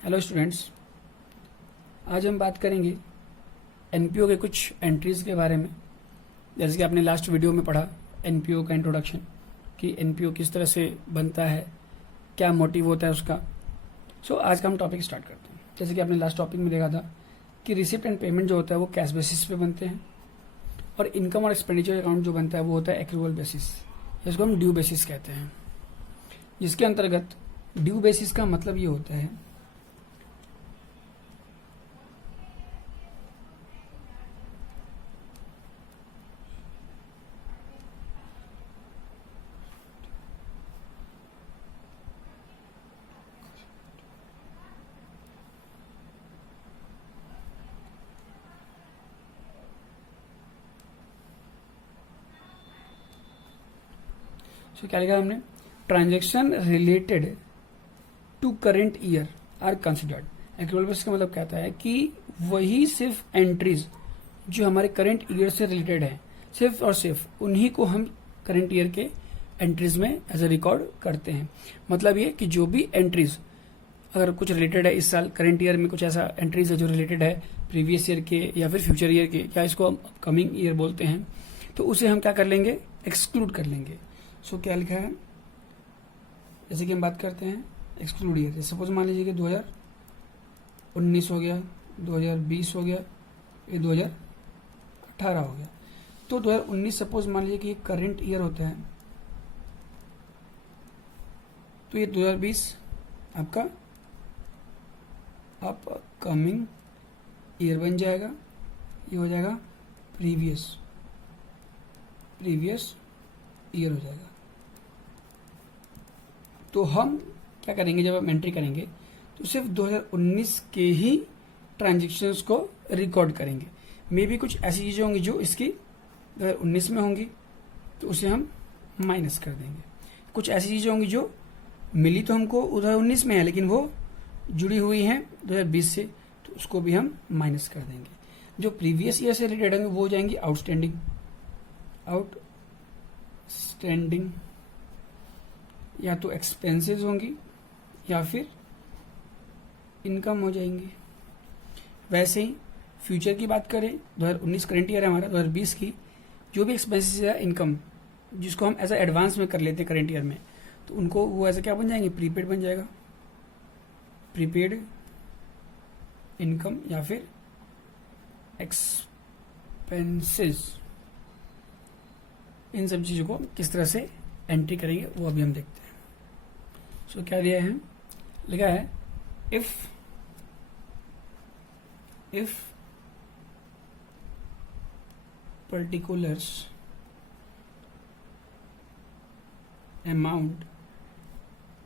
Hello students, आज हम बात करेंगे एनपीओ के कुछ एंट्रीज के बारे में। जैसे कि आपने लास्ट वीडियो में पढ़ा एनपीओ का इंट्रोडक्शन, कि एनपीओ किस तरह से बनता है, क्या मोटिव होता है उसका। आज का हम टॉपिक स्टार्ट करते हैं। जैसे कि आपने लास्ट टॉपिक में देखा था कि रिसिप्ट एंड पेमेंट जो होता है वो कैश बेसिस पे बनते हैं, और इनकम और एक्सपेंडिचर अकाउंट जो बनता है वो होता है एक्रूवल बेसिस, जिसको हम ड्यू बेसिस कहते हैं। जिसके अंतर्गत ड्यू बेसिस का मतलब ये होता है क्या लिखा हमने, transaction related to current year are considered. Accrual basis का मतलब कहता है कि वही सिर्फ एंट्रीज जो हमारे करेंट ईयर से रिलेटेड है, सिर्फ और सिर्फ उन्हीं को हम करेंट ईयर के एंट्रीज में एज ए रिकॉर्ड करते हैं। मतलब ये कि जो भी एंट्रीज अगर कुछ रिलेटेड है इस साल करेंट ईयर में, कुछ ऐसा एंट्रीज है जो रिलेटेड है प्रीवियस ईयर के या फिर फ्यूचर ईयर के, या इसको हम अपकमिंग ईयर बोलते हैं, तो उसे हम क्या कर लेंगे, एक्सक्लूड कर लेंगे। क्या लिखा है, जैसे कि हम बात करते हैं एक्सक्लूड ईयर। सपोज मान लीजिए कि 2019 हो गया, 2020 हो गया, ये 2018 हो गया। तो 2019 सपोज मान लीजिए कि करेंट ईयर होता है, तो ये 2020 आपका अपकमिंग ईयर बन जाएगा। ये हो जाएगा प्रीवियस ईयर हो जाएगा। तो हम क्या करेंगे, जब हम एंट्री करेंगे तो सिर्फ 2019 के ही ट्रांजेक्शन्स को रिकॉर्ड करेंगे। मे भी कुछ ऐसी चीज़ें होंगी जो इसकी 2019 में होंगी, तो उसे हम माइनस कर देंगे। कुछ ऐसी चीज़ें होंगी जो मिली तो हमको 2019 में है, लेकिन वो जुड़ी हुई हैं 2020 से, तो उसको भी हम माइनस कर देंगे। जो प्रीवियस ईयर से रिलेटेड होंगे वो हो जाएंगी आउटस्टैंडिंग या तो एक्सपेंसेस होंगी या फिर इनकम हो जाएंगी। वैसे ही फ्यूचर की बात करें, 2019 करेंट ईयर है हमारा, 2020 की जो भी एक्सपेंसेस है इनकम, जिसको हम एज एडवांस में कर लेते हैं करेंट ईयर में, तो उनको वो ऐसा क्या बन जाएंगे, प्रीपेड बन जाएगा। प्रीपेड इनकम या फिर एक्सपेंसेस, इन सब चीज़ों को किस तरह से एंट्री करेंगे वो अभी हम देखते हैं। क्या दिया है, लिखा है if particulars amount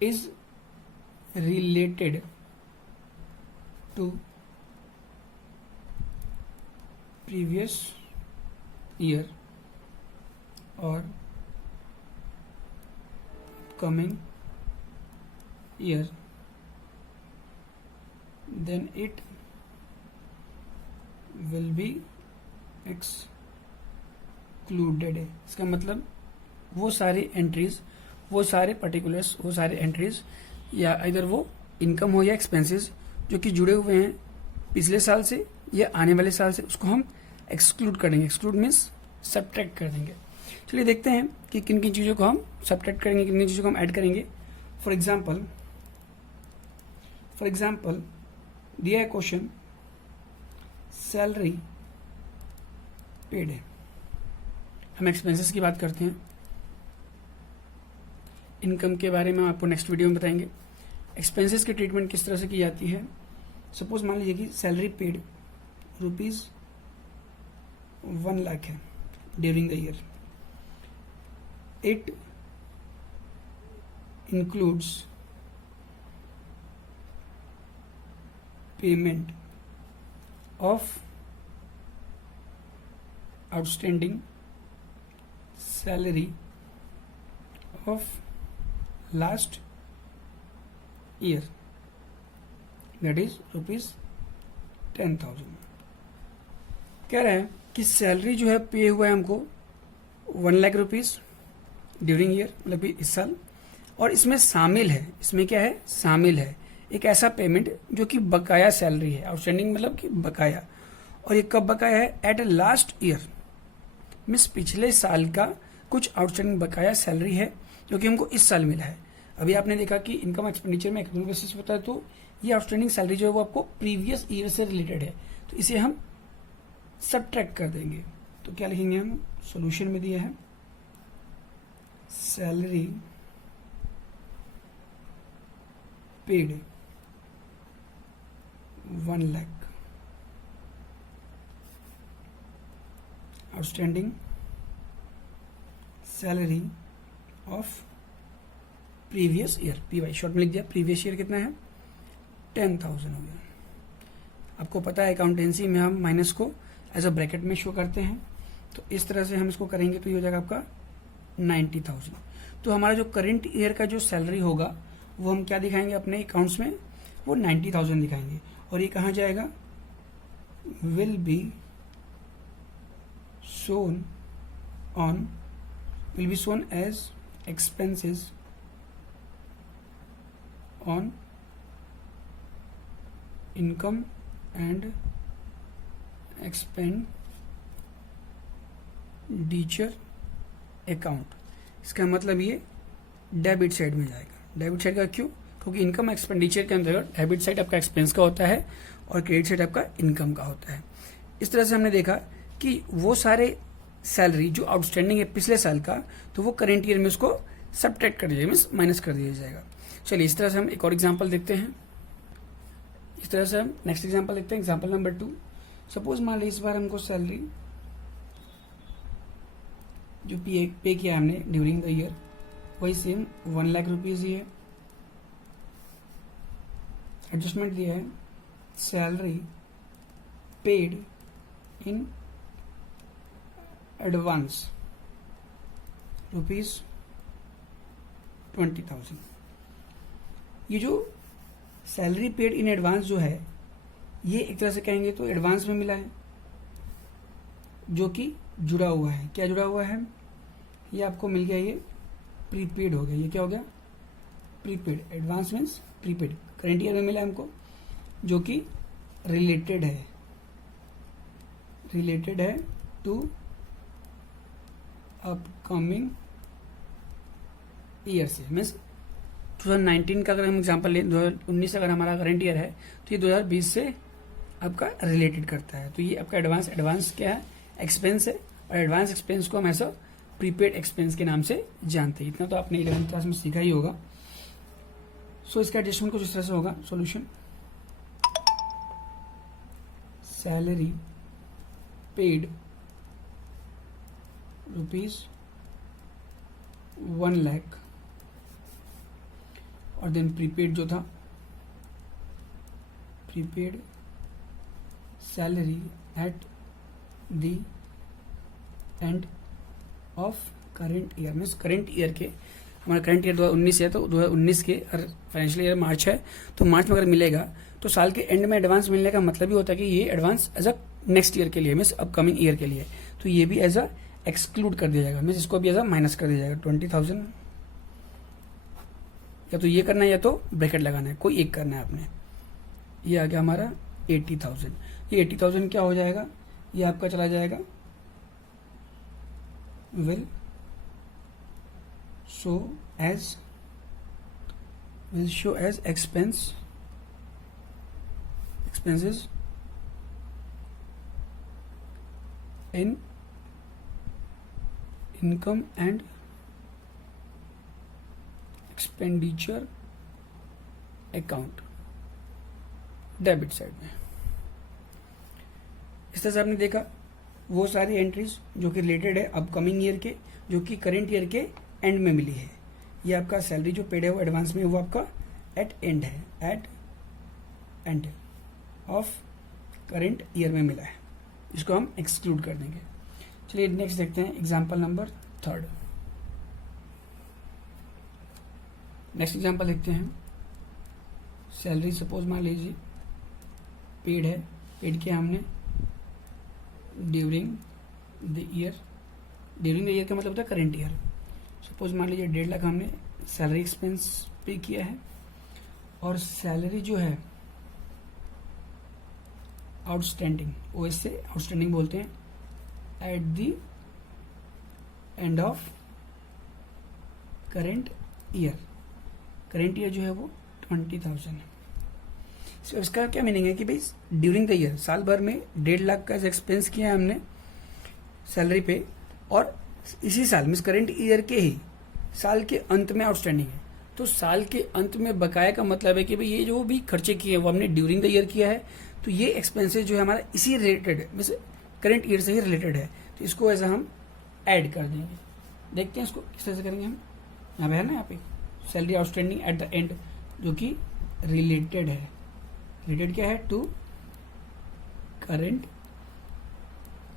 is related to previous year और coming year, then it will be excluded। इसका मतलब वो सारी एंट्रीज, वो सारे पर्टिकुलर्स, वो सारे एंट्रीज, या इधर वो इनकम हो या एक्सपेंसेस जो कि जुड़े हुए हैं पिछले साल से या आने वाले साल से, उसको हम एक्सक्लूड कर देंगे। एक्सक्लूड मीन्स सब्ट्रैक्ट कर देंगे। चलिए देखते हैं कि किन किन चीज़ों को हम सब्ट्रैक्ट करेंगे, किन किन चीज़ों को हम ऐड करेंगे। फॉर एग्जाम्पल दिया है क्वेश्चन, सैलरी पेड है। हम एक्सपेंसेस की बात करते हैं, इनकम के बारे में आपको नेक्स्ट वीडियो में बताएंगे। एक्सपेंसेस की ट्रीटमेंट किस तरह से की जाती है। सपोज मान लीजिए कि सैलरी पेड ₹1 लाख है during the year. It includes payment of outstanding salary of last year, that is ₹10,000। कह रहे हैं कि सैलरी जो है पे हुआ है हमको 1 लाख रुपीज़ ड्यूरिंग ईयर, मतलब कि इस साल, और इसमें शामिल है, इसमें क्या है, शामिल है एक ऐसा पेमेंट जो कि बकाया सैलरी है, आउटस्टैंडिंग मतलब कि बकाया, और ये कब बकाया है, एट लास्ट ईयर, मीन्स पिछले साल का कुछ आउटस्टैंडिंग बकाया सैलरी है जो कि हमको इस साल मिला है। अभी आपने देखा कि इनकम एक्सपेंडिचर में एक्चुअल बेसिस होता है, तो ये आउटस्टैंडिंग सैलरी जो है वो आपको प्रीवियस ईयर से रिलेटेड है, तो इसे हम सबट्रैक्ट कर देंगे। तो क्या लिखेंगे हम, सॉल्यूशन में दिया है salary paid 1 lakh, outstanding salary of previous year, PY short में लिख दिया। प्रीवियस ईयर कितना है, 10,000 हो गया। आपको पता है अकाउंटेंसी में हम माइनस को एज अ ब्रैकेट में शो करते हैं, तो इस तरह से हम इसको करेंगे तो ये हो जाएगा आपका 90,000। तो हमारा जो करंट ईयर का जो सैलरी होगा वो हम क्या दिखाएंगे अपने अकाउंट्स में, वो 90,000 दिखाएंगे। और ये कहाँ जाएगा, will be shown on, will be shown as expenses on income and expenditure account. इसका मतलब ये डेबिट साइड में जाएगा। डेबिट साइड का क्यों, क्योंकि इनकम एक्सपेंडिचर के अंतर्गत डेबिट साइड आपका एक्सपेंस का होता है और क्रेडिट साइड आपका इनकम का होता है। इस तरह से हमने देखा कि वो सारे सैलरी जो आउटस्टैंडिंग है पिछले साल का, तो वो करेंट ईयर में उसको सबट्रैक्ट कर दिया जाएगा, मीन्स माइनस कर दिया जाएगा। चलिए इस तरह से हम एक और एग्जांपल देखते हैं। इस तरह से हम नेक्स्ट एग्जांपल देखते हैं, एग्जांपल नंबर 2। सपोज मान लीजिए इस बार हमको सैलरी जो पे किया हमने ड्यूरिंग द ईयर वही सेम 1 लाख रुपीज ही है। एडजस्टमेंट दिया है salary paid in advance rupees 20,000। ये जो सैलरी पेड इन एडवांस जो है ये एक तरह से कहेंगे तो एडवांस में मिला है, जो कि जुड़ा हुआ है। क्या जुड़ा हुआ है, ये आपको मिल गया, ये प्रीपेड हो गया। ये क्या हो गया, prepaid. Advance means prepaid, current year में मिला हमको, जो कि रिलेटेड है टू अपकमिंग ईयर से। मीन्स 2019 का अगर हम एग्जांपल लें, 2019 अगर हमारा करंट ईयर है तो ये 2020 से आपका रिलेटेड करता है। तो ये आपका एडवांस क्या है, एक्सपेंस है, और एडवांस एक्सपेंस को हम ऐसा प्रीपेड एक्सपेंस के नाम से जानते हैं। इतना तो आपने 11th क्लास में सीखा ही होगा। सो इसका एडजस्टमेंट कुछ इस तरह से होगा। सॉल्यूशन, सैलरी पेड ₹1 लाख, और देन प्रीपेड जो था, prepaid salary at the end of current year. Means current year के, हमारा करेंट ईयर 2019 है, तो 2019 के फाइनेंशियल ईयर मार्च है, तो मार्च में अगर मिलेगा तो साल के एंड में एडवांस मिलने का मतलब ही होता है कि ये advance as a next year के लिए, मीन्स अपकमिंग ईयर के लिए, तो ये भी एज अ एक्सक्लूड कर दिया जाएगा, मीन्स इसको भी एज अ माइनस कर दिया जाएगा। 20,000 या तो ये करना है या तो ब्रैकेट लगाना है, कोई एक करना है आपने। ये आ गया हमारा 80,000। ये 80,000 क्या हो जाएगा, ये आपका चला जाएगा will show as expenses in income and expenditure account, debit side में। इस तरह से आपने देखा वो सारी एंट्रीज जो कि रिलेटेड है अपकमिंग ईयर के, जो कि करंट ईयर के एंड में मिली है। ये आपका सैलरी जो पेड है वो एडवांस में, वो आपका एट एंड है, at end of current year में मिला है, इसको हम एक्सक्लूड कर देंगे। चलिए नेक्स्ट देखते हैं एग्जांपल नंबर 3। नेक्स्ट एग्जांपल देखते हैं। सैलरी सपोज मान लीजिए पेड है, पेड किया हमने during the year. During the year का मतलब होता है करंट ईयर। सपोज मान लीजिए 1.5 लाख हमने सैलरी एक्सपेंस पे किया है, और सैलरी जो है आउटस्टैंडिंग, ओएस से आउटस्टैंडिंग बोलते हैं, eight the end of current year. Current year जो है वो 20,000 है। So, इसका क्या मीनिंग है कि भाई ड्यूरिंग द ईयर, साल भर में 1.5 लाख का एक्सपेंस किया है हमने सैलरी पे, और इसी साल मीन्स करेंट ईयर के ही साल के अंत में आउटस्टैंडिंग है। तो साल के अंत में बकाया का मतलब है कि भाई ये जो भी खर्चे किए वो हमने ड्यूरिंग द ईयर किया है, तो ये एक्सपेंसेस जो है हमारा इसी रिलेटेड है, मीन्स करेंट ईयर से ही रिलेटेड है, तो इसको ऐसा हम ऐड कर देंगे। देखते हैं इसको किस तरह से करेंगे हम। यहाँ पे है ना, यहाँ पे salary outstanding at the and, जो कि रिलेटेड है। रिलेटेड क्या है? टू करेंट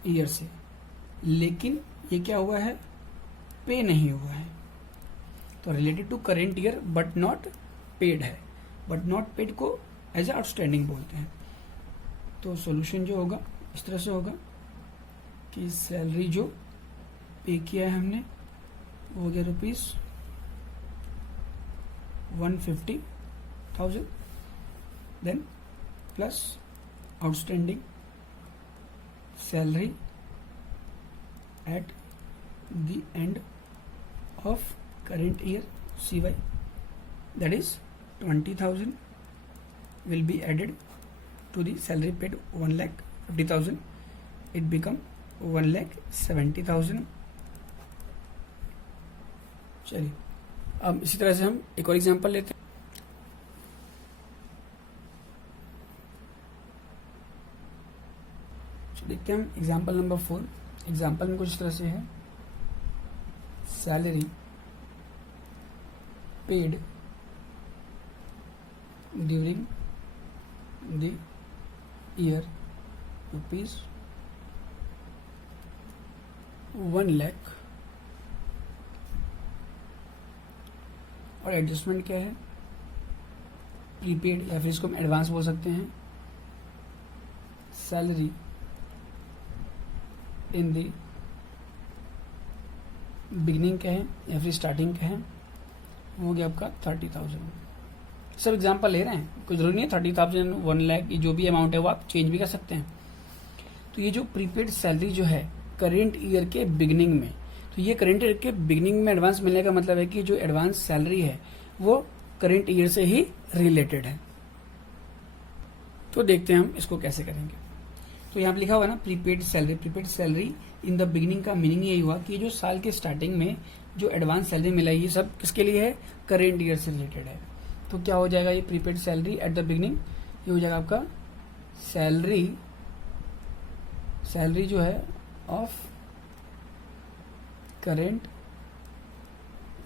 ईयर से, लेकिन ये क्या हुआ है? पे नहीं हुआ है। तो related to current year but not paid है। बट नॉट पेड को एज ए आउटस्टैंडिंग बोलते हैं। तो सॉल्यूशन जो होगा इस तरह से होगा कि सैलरी जो पे किया है हमने वो हो गया ₹150,000, then plus outstanding salary at the end of current year CY, that is 20,000 will be added to the salary paid 1,50,000. It become 1,70,000. चलिए अब इसी तरह से हम एक और एग्जांपल लेते हैं। देखते हैं हम एग्जांपल नंबर 4। एग्जांपल में कुछ इस तरह से है, salary paid during the year ₹1 lakh, और एडजस्टमेंट क्या है? प्रीपेड, या फिर इसको हम एडवांस बोल सकते हैं। सैलरी इन द बिगिनिंग क्या है या फिर स्टार्टिंग क्या है? हो गया आपका 30,000। सब एग्जांपल ले रहे हैं, कोई जरूरी नहीं है 30,000 1 लाख जो भी अमाउंट है वो आप चेंज भी कर सकते हैं। तो ये जो प्रीपेड सैलरी जो है करेंट ईयर के बिगिनिंग में, तो ये करेंट ईयर के बिगिनिंग में एडवांस मिलने का मतलब है कि जो एडवांस सैलरी है वो करेंट ईयर से ही रिलेटेड है। तो देखते हैं हम इसको कैसे करेंगे। तो यहाँ पे लिखा हुआ है ना prepaid salary. Prepaid salary in the beginning का मीनिंग यही हुआ कि जो साल के स्टार्टिंग में जो एडवांस सैलरी मिला है ये सब किसके लिए है? करेंट ईयर से रिलेटेड है। तो क्या हो जाएगा ये prepaid salary at the beginning? ये हो जाएगा आपका सैलरी जो है of current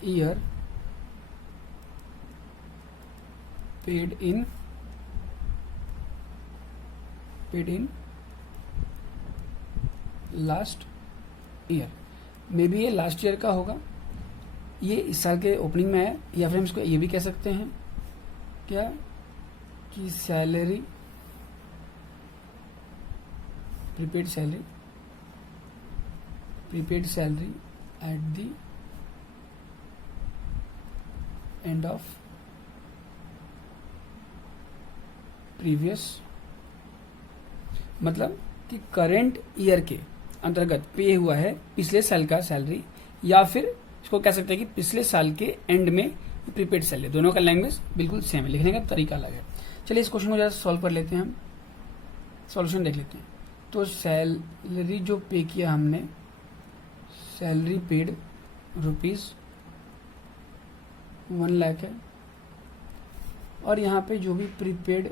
year paid in last year. May be ये लास्ट ईयर का होगा, ये इस साल के ओपनिंग में है, या फिर हम इसको ये भी कह सकते हैं क्या कि salary prepaid salary at the end of previous, मतलब कि करेंट ईयर के अंतर्गत पे हुआ है पिछले साल का सैलरी, या फिर इसको कह सकते हैं कि पिछले साल के एंड में प्रीपेड सैलरी। दोनों का लैंग्वेज बिल्कुल सेम है, लिखने का तरीका अलग है। चलिए इस क्वेश्चन को जरा सॉल्व कर लेते हैं, हम सॉल्यूशन देख लेते हैं। तो सैलरी जो पे किया हमने, सैलरी पेड ₹1 लाख है, और यहाँ पे जो भी प्रीपेड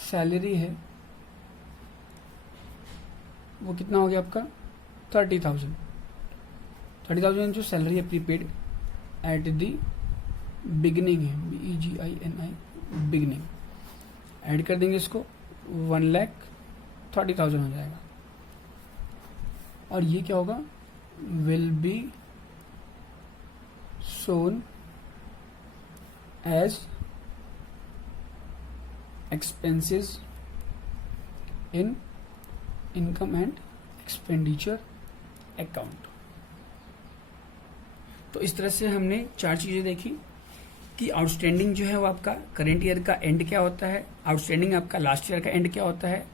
सैलरी है वो कितना हो गया आपका? 30,000। 30,000 जो सैलरी है प्रीपेड एट द बिगिनिंग है, BEGINI बिगिनिंग, ऐड कर देंगे इसको, 1,30,000 हो जाएगा। और ये क्या होगा? Will be shown as expenses in income and expenditure account. तो इस तरह से हमने 4 चीजें देखी कि आउटस्टैंडिंग जो है वो आपका करेंट ईयर का एंड क्या होता है, आउटस्टैंडिंग आपका लास्ट ईयर का एंड क्या होता है,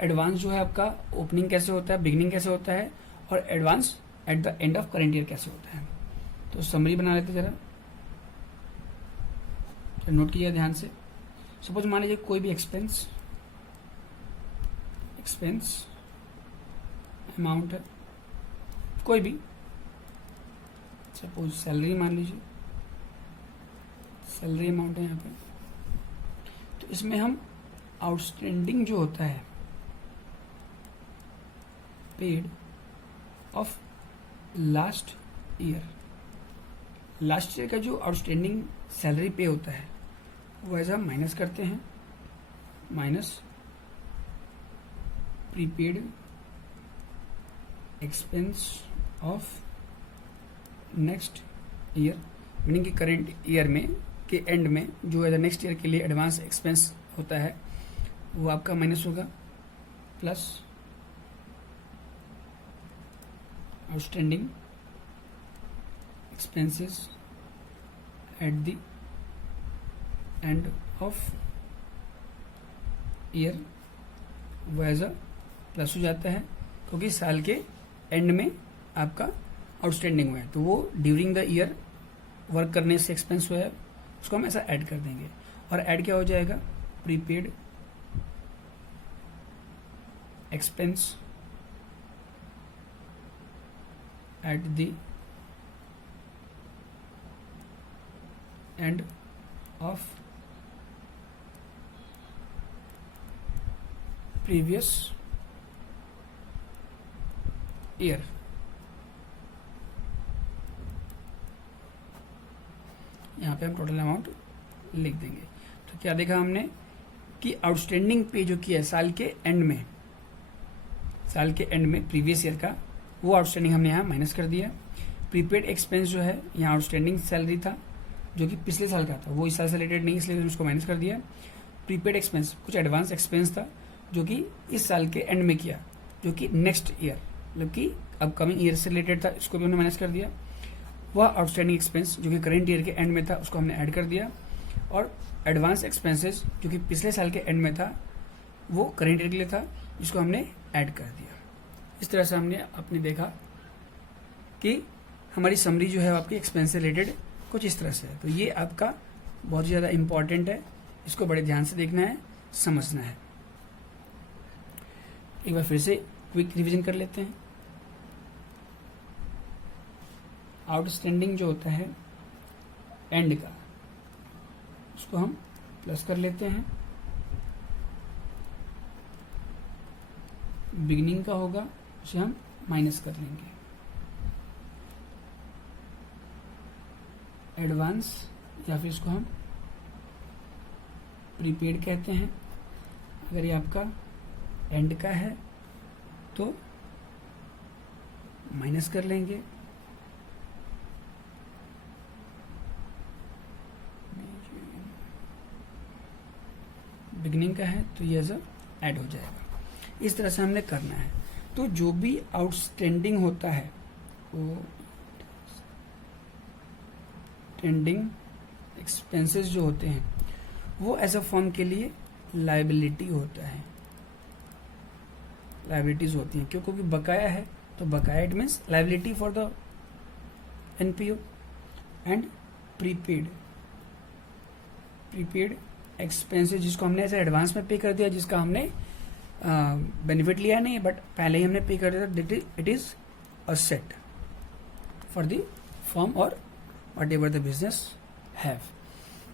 एडवांस जो है आपका ओपनिंग कैसे होता है, बिगनिंग कैसे होता है, और advance at the end of current year कैसे होता है। तो समरी बना लेते जरा, नोट कीजिए ध्यान से। सपोज मान लीजिए कोई भी एक्सपेंस अमाउंट है, कोई भी, सपोज सैलरी मान लीजिए, सैलरी अमाउंट है यहाँ पे। तो इसमें हम आउटस्टैंडिंग जो होता है paid of last year, last year का जो आउटस्टैंडिंग सैलरी पे होता है वो ऐसा माइनस करते हैं, minus prepaid expense of next year, meaning कि करेंट ईयर में के एंड में जो है नेक्स्ट ईयर के लिए एडवांस एक्सपेंस होता है वो आपका माइनस होगा, plus outstanding expenses eight the end of year, वो एज अ प्लस हो जाता है क्योंकि साल के एंड में आपका आउटस्टैंडिंग हुआ है, तो वो ड्यूरिंग द ईयर वर्क करने से एक्सपेंस हुआ है, उसको हम ऐसा ऐड कर देंगे। और ऐड क्या हो जाएगा, prepaid expense eight the end of previous year. यहाँ पे हम टोटल अमाउंट लिख देंगे। तो क्या देखा हमने कि आउटस्टैंडिंग पे जो किया है साल के एंड में प्रीवियस ईयर का, वो आउटस्टैंडिंग हमने यहाँ माइनस कर दिया। प्रीपेड एक्सपेंस जो है यहाँ आउटस्टैंडिंग सैलरी था जो कि पिछले साल का था, वो इस साल से रिलेटेड नहीं, इसलिए उसको माइनस कर दिया। प्रीपेड एक्सपेंस कुछ एडवांस एक्सपेंस था जो कि इस साल के एंड में किया, जो कि नेक्स्ट ईयर मतलब कि अपकमिंग ईयर से रिलेटेड था, इसको भी हमने माइनस कर दिया। वह आउटस्टैंडिंग एक्सपेंस जो कि करेंट ईयर के एंड में था उसको हमने ऐड कर दिया, और एडवांस एक्सपेंसेस जो कि पिछले साल के एंड में था वो करेंट ईयर के लिए था, जिसको हमने ऐड कर दिया। इस तरह से हमने आपने देखा कि हमारी समरी जो है आपकी एक्सपेंस से रिलेटेड कुछ इस तरह से है। तो ये आपका बहुत ज़्यादा इंपॉर्टेंट है, इसको बड़े ध्यान से देखना है, समझना है। एक बार फिर से क्विक रिवीजन कर लेते हैं। आउटस्टैंडिंग जो होता है एंड का, उसको हम प्लस कर लेते हैं। बिगिनिंग का होगा उसे हम माइनस कर लेंगे। एडवांस या फिर इसको हम प्रीपेड कहते हैं, अगर ये आपका एंड का है तो माइनस कर लेंगे। बिगनिंग का है तो ये ऐसा ऐड हो जाएगा। इस तरह से हमने करना है। तो जो भी आउटस्टैंडिंग होता है वो आउटस्टैंडिंग एक्सपेंसेस जो होते हैं वो एज अ फर्म के लिए लायबिलिटी होता है, लायबिलिटीज होती हैं क्योंकि बकाया है, तो बकाया it means liability for the NPO. And prepaid expenses जिसको हमने ऐसे एडवांस में पे कर दिया, जिसका हमने बेनिफिट लिया नहीं बट पहले ही हमने पे कर दिया, it is asset for the firm और whatever the business have.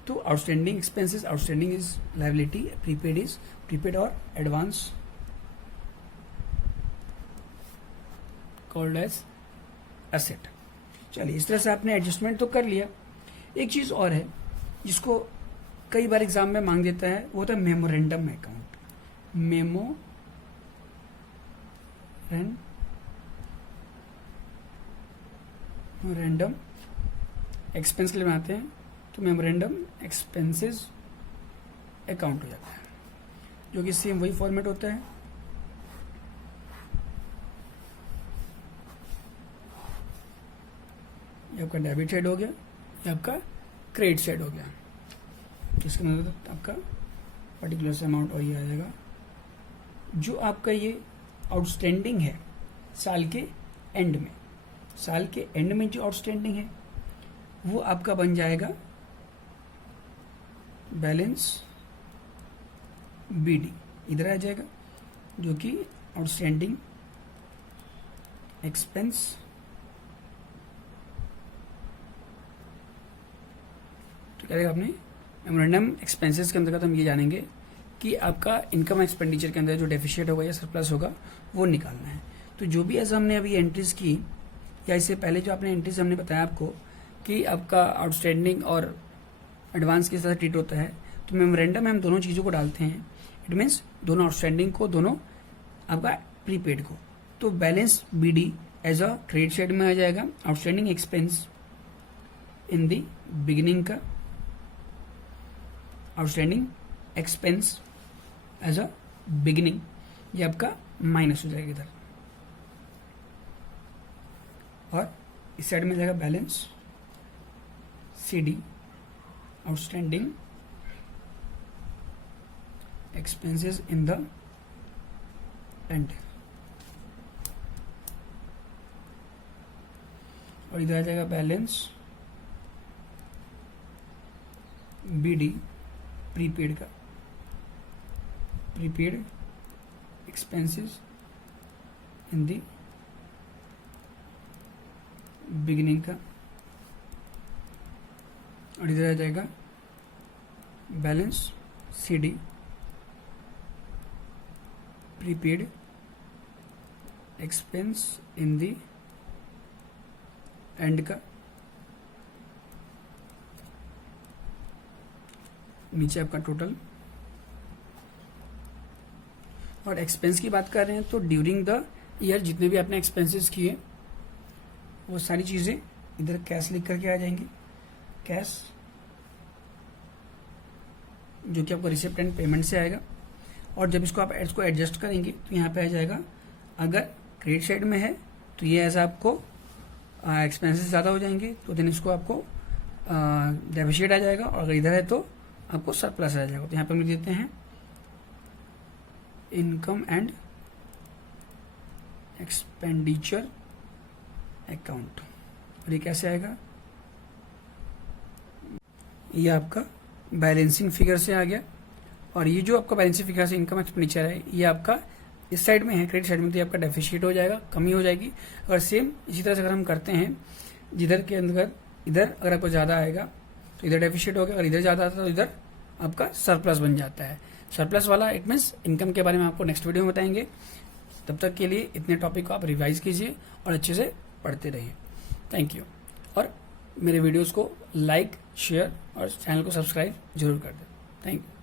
तो outstanding expenses, outstanding is liability, prepaid is prepaid और एडवांस कॉल्ड एज एसेट। चलिए इस तरह से आपने एडजस्टमेंट तो कर लिया। एक चीज और है जिसको कई बार एग्जाम में मांग देता है, वो होता है मेमोरेंडम अकाउंट। मेमोरेंडम एक्सपेंस के लिए बनाते हैं तो मेमोरेंडम एक्सपेंसेस अकाउंट हो जाता है, जो कि सेम वही फॉर्मेट होता है। ये आपका डेबिट साइड हो गया, ये आपका क्रेडिट साइड हो गया। इसका मतलब आपका पर्टिकुलर से अमाउंट और ये आ जाएगा। जो आपका ये आउटस्टैंडिंग है साल के एंड में, साल के एंड में जो आउटस्टैंडिंग है वो आपका बन जाएगा बैलेंस BD, इधर आ जाएगा, जो कि आउटस्टैंडिंग एक्सपेंस तो क्या रहेगा आपने मेमोरेंडम एक्सपेंसेस के अंतर्गत हम ये जानेंगे कि आपका इनकम एक्सपेंडिचर के अंदर जो डेफिशिएट होगा या सरप्लस होगा वो निकालना है। तो जो भी ऐसा हमने अभी एंट्रीज की या इससे पहले जो आपने एंट्रीज हमने बताया आपको कि आपका आउटस्टैंडिंग और एडवांस किस तरह ट्रीट होता है, तो मेमोरेंडम में हम दोनों चीज़ों को डालते हैं। इट मीन्स दोनों आउटस्टैंडिंग को, दोनों आपका प्रीपेड को। तो balance BD as a credit side में आ जाएगा, outstanding expense in the beginning का, outstanding expense as a beginning, ये आपका माइनस हो जाएगा इधर, और इस साइड में जाएगा balance CD outstanding expenses in the end, और इधर आ जाएगा बैलेंस BD प्रीपेड का, prepaid expenses in the beginning का, और इधर आ जाएगा balance CD prepaid expense in the end का, नीचे आपका टोटल। और एक्सपेंस की बात कर रहे हैं तो ड्यूरिंग द ईयर जितने भी आपने एक्सपेंसेस किए वो सारी चीज़ें इधर कैश लिख करके आ जाएंगी, कैश जो कि आपको रिसिप्ट एंड पेमेंट से आएगा। और जब इसको आप इसको एडजस्ट करेंगे तो यहाँ पे आ जाएगा, अगर क्रेडिट साइड में है तो ये ऐसा आपको एक्सपेंसेस ज़्यादा हो जाएंगे तो देन इसको आपको डेफिशिएट आ जाएगा, और अगर इधर है तो आपको सरप्लस आ जाएगा। तो यहाँ पे हम लिख देते हैं इनकम एंड एक्सपेंडिचर अकाउंट, और ये कैसे आएगा, ये आपका बैलेंसिंग फिगर से आ गया। और ये जो आपका बैलेंसिंग फिगर से इनकम एक्सपेंडिचर है ये आपका इस साइड में है, क्रेडिट साइड में, तो ये आपका डेफिशिएट हो जाएगा, कमी हो जाएगी। अगर सेम इसी तरह से अगर हम करते हैं जिधर के अंदर इधर अगर आपको ज़्यादा आएगा तो इधर डेफिशिएट हो गया, अगर इधर ज़्यादा आता तो इधर आपका सरप्लस बन जाता है। सरप्लस वाला इट मीन्स इनकम के बारे में आपको नेक्स्ट वीडियो में बताएंगे। तब तक के लिए इतने टॉपिक को आप रिवाइज कीजिए और अच्छे से पढ़ते रहिए। Thank you. और मेरे वीडियोस को लाइक, शेयर और चैनल को सब्सक्राइब जरूर कर दें। Thank you.